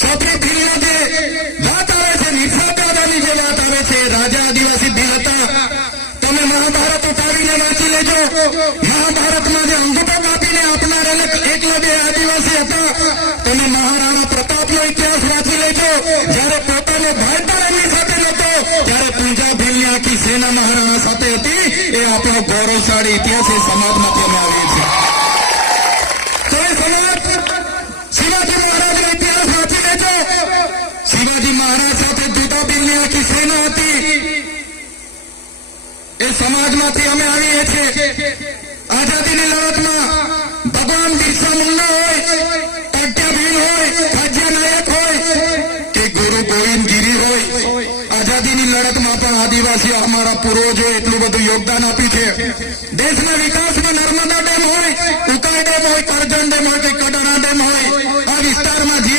સૌથી ભીલની જે વાત આવે છે, નિર્ભા દાદાની જે વાત આવે છે, રાજા આદિવાસી ભીલ હતા. તમે મહાભારત ઉતારીને વાંચી લેજો. મહાભારતમાં જે અંગૂઠો કાપીને આપનાર એકલવ્ય આદિવાસી હતા. તમે મહારાણા પ્રતાપનો ઇતિહાસ વાંચી લેજો. જયારે પોતાનો ભાઈ પણ એમની સાથે નહોતો, ત્યારે પૂંજા ભીલની આખી સેના મહારાણા સાથે હતી. એ આપણો ગૌરવશાળી ઇતિહાસ એ સમાજમાંથી અમે આવીએ છીએ. તો એ સમાજ શિવાજી મહારાજનો ઇતિહાસ વાંચી લેજો. શિવાજી મહારાજ સાથે દુધા ભીલની આખી સેના હતી. એ સમાજમાંથી અમે આવીએ છીએ. આઝાદીની લડતમાં ભગવાન બિરસા મુંડા હોય, ટટ્યા ભીલ હોય, ખાજ્યા નાયક હોય કે ગુરુ ગોવિંદગીરી હોય, આઝાદીની લડતમાં પણ આદિવાસીઓ અમારા પૂર્વજોએ એટલું બધું યોગદાન આપ્યું છે. દેશના વિકાસમાં નર્મદા ડેમ હોય, ઉકાઈ ડેમ હોય, કરજણ ડેમ હોય કે